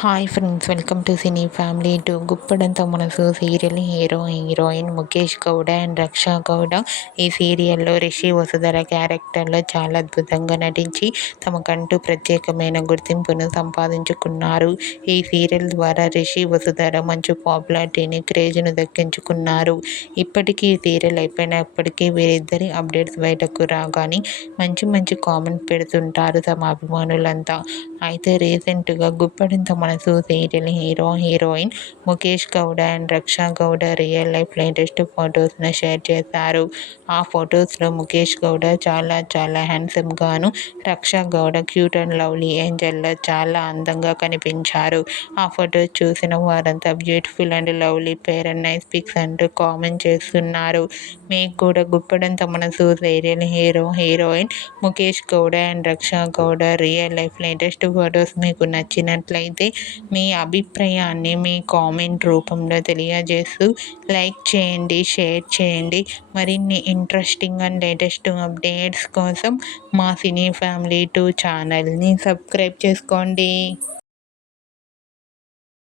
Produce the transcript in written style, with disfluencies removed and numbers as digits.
Hi friends, welcome to cine family to Guppedantha Manasu serial heroine Mukesh Gowda and Raksha Gowda ఈ సీరియల్లో రిషి వసుధర క్యారెక్టర్లో చాలా అద్భుతంగా నటించి తమకంటూ ప్రత్యేకమైన గుర్తింపును సంపాదించుకున్నారు. ఈ సీరియల్ ద్వారా రిషి వసుధర మంచి పాపులారిటీని క్రేజ్ను దక్కించుకున్నారు. ఇప్పటికీ ఈ సీరియల్ అయిపోయినప్పటికీ వీరిద్దరి అప్డేట్స్ బయటకు రాగానే మంచి మంచి కామెంట్ పెడుతుంటారు తమ అభిమానులంతా. అయితే రీసెంట్గా Guppedantha Manasu serial heroine Mukesh Gowda and Raksha Gowda real life latest ఫొటోస్ను షేర్ చేశారు. ఆ ఫొటోస్లో ముఖేష్ గౌడ చాలా హ్యాండ్సమ్గాను, Raksha Gowda cute and lovely ఏంజల్లా చాలా అందంగా కనిపించారు. ఆ ఫొటోస్ చూసిన వారంతా beautiful and lovely pair and nice pics అంటూ కామెంట్ చేస్తున్నారు. మీకు కూడా Guppedantha Manasu serial heroine Mukesh Gowda and Raksha Gowda real life latest photos మీకు నచ్చినట్లయితే మీ అభిప్రాయాన్ని మీ కామెంట్ రూపంలో తెలియజేస్తూ లైక్ చేయండి, షేర్ చేయండి. మరిన్ని ఇంట్రెస్టింగ్ అండ్ లేటెస్ట్ అప్డేట్స్ కోసం మా సినీ ఫ్యామిలీ 2 ఛానల్ని సబ్స్క్రైబ్ చేసుకోండి.